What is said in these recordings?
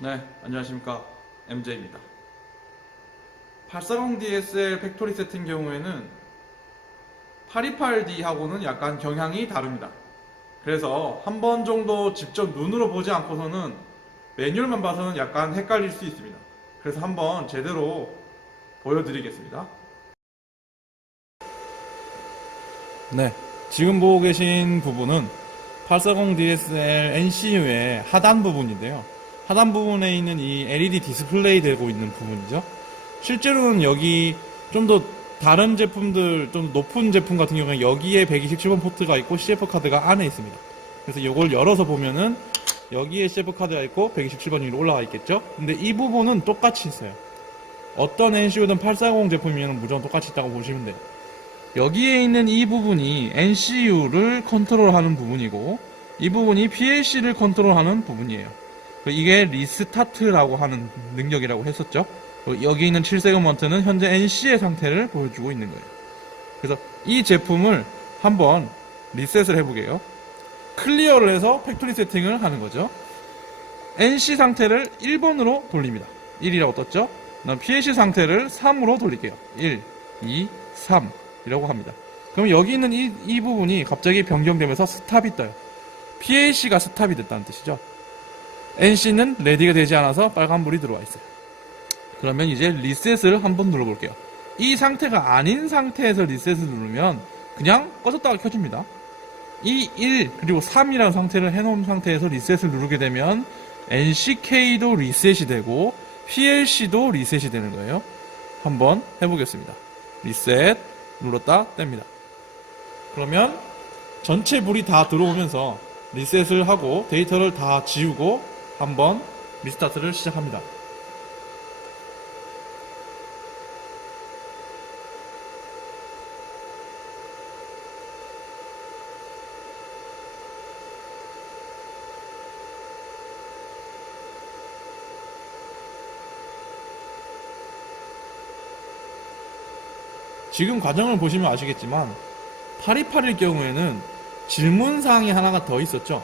네, 안녕하십니까. MJ입니다. 840DSL 팩토리 세트인 경우에는 828D하고는 약간 경향이 다릅니다. 그래서 한 번 정도 직접 눈으로 보지 않고서는 매뉴얼만 봐서는 약간 헷갈릴 수 있습니다. 그래서 한번 제대로 보여드리겠습니다. 네, 지금 보고 계신 부분은 840DSL NCU의 하단 부분인데요. 하단 부분에 있는 이 LED 디스플레이 되고 있는 부분이죠. 실제로는 여기 좀 더 다른 제품들, 좀 높은 제품 같은 경우는 여기에 127번 포트가 있고 CF 카드가 안에 있습니다. 그래서 이걸 열어서 보면은 여기에 CF 카드가 있고 127번이 위로 올라가 있겠죠. 근데 이 부분은 똑같이 있어요. 어떤 NCU든 840 제품이면 무조건 똑같이 있다고 보시면 돼요. 여기에 있는 이 부분이 NCU를 컨트롤하는 부분이고, 이 부분이 PLC를 컨트롤하는 부분이에요. 이게 리스타트라고 하는 능력이라고 했었죠. 여기 있는 7세그먼트는 현재 NC의 상태를 보여주고 있는 거예요. 그래서 이 제품을 한번 리셋을 해보게요. 클리어를 해서 팩토리 세팅을 하는 거죠. NC 상태를 1번으로 돌립니다. 1이라고 떴죠? 그다음 PLC 상태를 3으로 돌릴게요. 1, 2, 3 이라고 합니다. 그럼 여기 있는 이 부분이 갑자기 변경되면서 스탑이 떠요. PLC가 스탑이 됐다는 뜻이죠. NC는 레디가 되지 않아서 빨간불이 들어와 있어요. 그러면 이제 리셋을 한번 눌러볼게요. 이 상태가 아닌 상태에서 리셋을 누르면 그냥 꺼졌다가 켜집니다. 이 1 그리고 3이라는 상태를 해놓은 상태에서 리셋을 누르게 되면 NCK도 리셋이 되고 PLC도 리셋이 되는 거예요. 한번 해보겠습니다. 리셋 눌렀다 뗍니다. 그러면 전체 불이 다 들어오면서 리셋을 하고 데이터를 다 지우고 한번 리스타트를 시작합니다. 지금 과정을 보시면 아시겠지만 828일 경우에는 질문사항이 하나가 더 있었죠.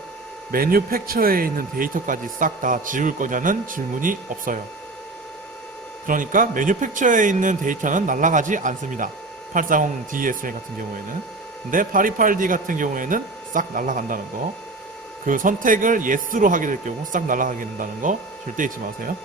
매뉴팩처에 있는 데이터까지 싹 다 지울 거냐는 질문이 없어요. 그러니까 매뉴팩처에 있는 데이터는 날아가지 않습니다. 840DSL 같은 경우에는. 근데 828D 같은 경우에는 싹 날아간다는 거. 그 선택을 yes로 하게 될 경우 싹 날아가게 된다는 거 절대 잊지 마세요.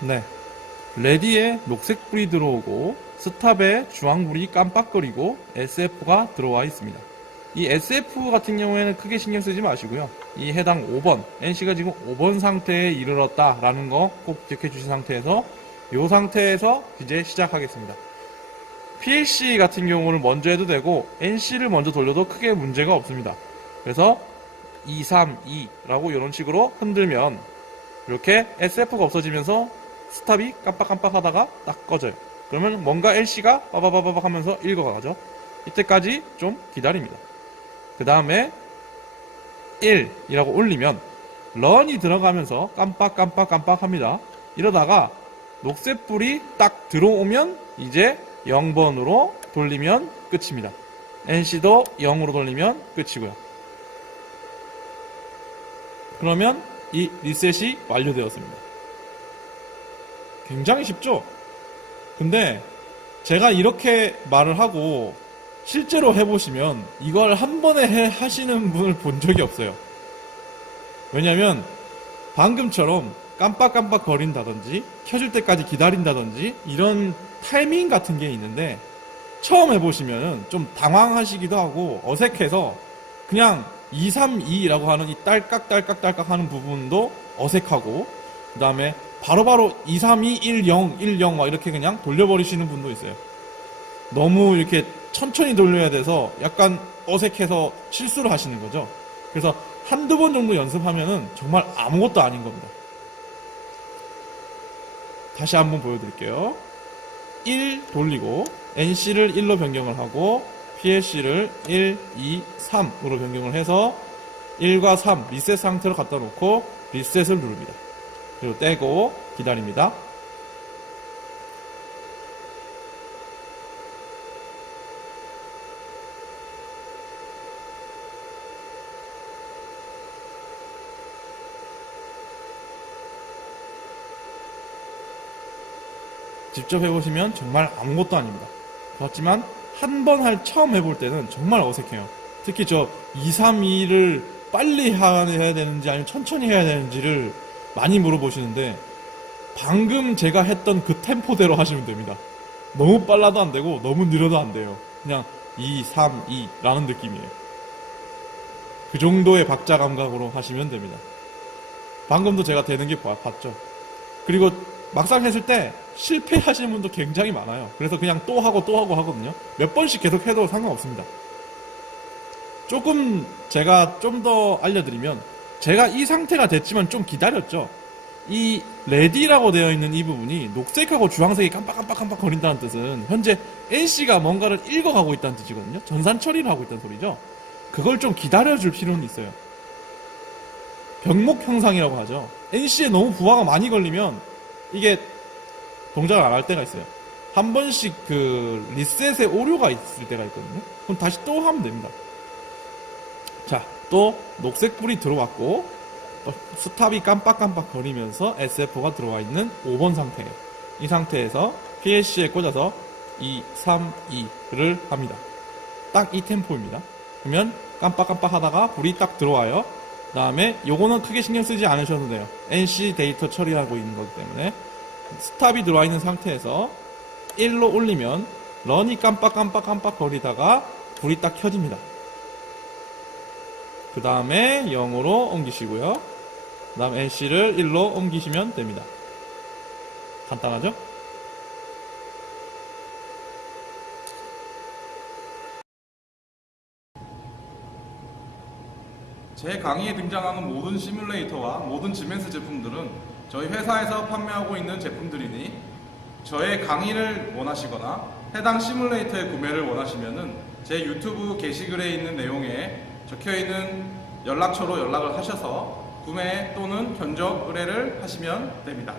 네. 레디에 녹색불이 들어오고 스탑에 주황불이 깜빡거리고 SF가 들어와 있습니다. 이 SF 같은 경우에는 크게 신경 쓰지 마시고요. 이 해당 5번, NC가 지금 5번 상태에 이르렀다라는 거 꼭 기억해 주신 상태에서 이 상태에서 이제 시작하겠습니다. PLC 같은 경우는 먼저 해도 되고 NC를 먼저 돌려도 크게 문제가 없습니다. 그래서 2, 3, 2라고 이런 식으로 흔들면 이렇게 SF가 없어지면서 스탑이 깜빡깜빡 하다가 딱 꺼져요. 그러면 뭔가 LC가 빠바바바박 하면서 읽어가죠. 이때까지 좀 기다립니다. 그 다음에 1이라고 올리면 런이 들어가면서 깜빡깜빡 합니다. 이러다가 녹색불이 딱 들어오면 이제 0번으로 돌리면 끝입니다. NC도 0으로 돌리면 끝이고요. 그러면 이 리셋이 완료되었습니다. 굉장히 쉽죠? 근데 제가 이렇게 말을 하고 실제로 해보시면 이걸 한 번에 하시는 분을 본 적이 없어요. 왜냐면 방금처럼 깜빡깜빡 거린다든지 켜질 때까지 기다린다든지 이런 타이밍 같은 게 있는데 처음 해보시면 좀 당황하시기도 하고 어색해서 그냥 2, 3, 2라고 하는 이 딸깍딸깍딸깍 하는 부분도 어색하고 그 다음에 바로바로 2, 3, 2, 1, 0, 1, 0 막 이렇게 그냥 돌려버리시는 분도 있어요. 너무 이렇게 천천히 돌려야 돼서 약간 어색해서 실수를 하시는 거죠. 그래서 한두 번 정도 연습하면은 정말 아무것도 아닌 겁니다. 다시 한번 보여드릴게요. 1 돌리고 NC를 1로 변경을 하고 PLC를 1, 2, 3으로 변경을 해서 1과 3 리셋 상태로 갖다 놓고 리셋을 누릅니다. 그리고 떼고 기다립니다. 직접 해보시면 정말 아무것도 아닙니다. 그렇지만 한 번 처음 해볼 때는 정말 어색해요. 특히 저 2, 3, 2를 빨리 해야 되는지 아니면 천천히 해야 되는지를 많이 물어보시는데 방금 제가 했던 그 템포대로 하시면 됩니다. 너무 빨라도 안 되고 너무 느려도 안 돼요. 그냥 2, 3, 2라는 느낌이에요. 그 정도의 박자 감각으로 하시면 됩니다. 방금도 제가 되는 게 봤죠. 그리고 막상 했을 때 실패하시는 분도 굉장히 많아요. 그래서 그냥 또 하고 또 하고 하거든요. 몇 번씩 계속 해도 상관없습니다. 조금 제가 좀 더 알려드리면 제가 이 상태가 됐지만 좀 기다렸죠. 이 레디라고 되어 있는 이 부분이 녹색하고 주황색이 깜빡깜빡 거린다는 뜻은 현재 NC가 뭔가를 읽어가고 있다는 뜻이거든요. 전산 처리를 하고 있다는 소리죠. 그걸 좀 기다려줄 필요는 있어요. 병목 형상이라고 하죠. NC에 너무 부하가 많이 걸리면 이게 동작을 안 할 때가 있어요. 한 번씩 그 리셋에 오류가 있을 때가 있거든요. 그럼 다시 또 하면 됩니다. 자, 또 녹색 불이 들어왔고 또 스탑이 깜빡깜빡 거리면서 SF가 들어와 있는 5번 상태예요. 이 상태에서 PLC에 꽂아서 2, 3, 2를 합니다. 딱 이 템포입니다. 그러면 깜빡깜빡 하다가 불이 딱 들어와요. 그 다음에 요거는 크게 신경 쓰지 않으셔도 돼요. NC 데이터 처리하고 있는 거기 때문에 스탑이 들어와 있는 상태에서 1로 올리면 런이 깜빡깜빡 거리다가 불이 딱 켜집니다. 그 다음에 0으로 옮기시고요. 그 다음 NC를 1로 옮기시면 됩니다. 간단하죠? 제 강의에 등장하는 모든 시뮬레이터와 모든 지멘스 제품들은 저희 회사에서 판매하고 있는 제품들이니 저의 강의를 원하시거나 해당 시뮬레이터의 구매를 원하시면은 제 유튜브 게시글에 있는 내용에 적혀있는 연락처로 연락을 하셔서 구매 또는 견적 의뢰를 하시면 됩니다.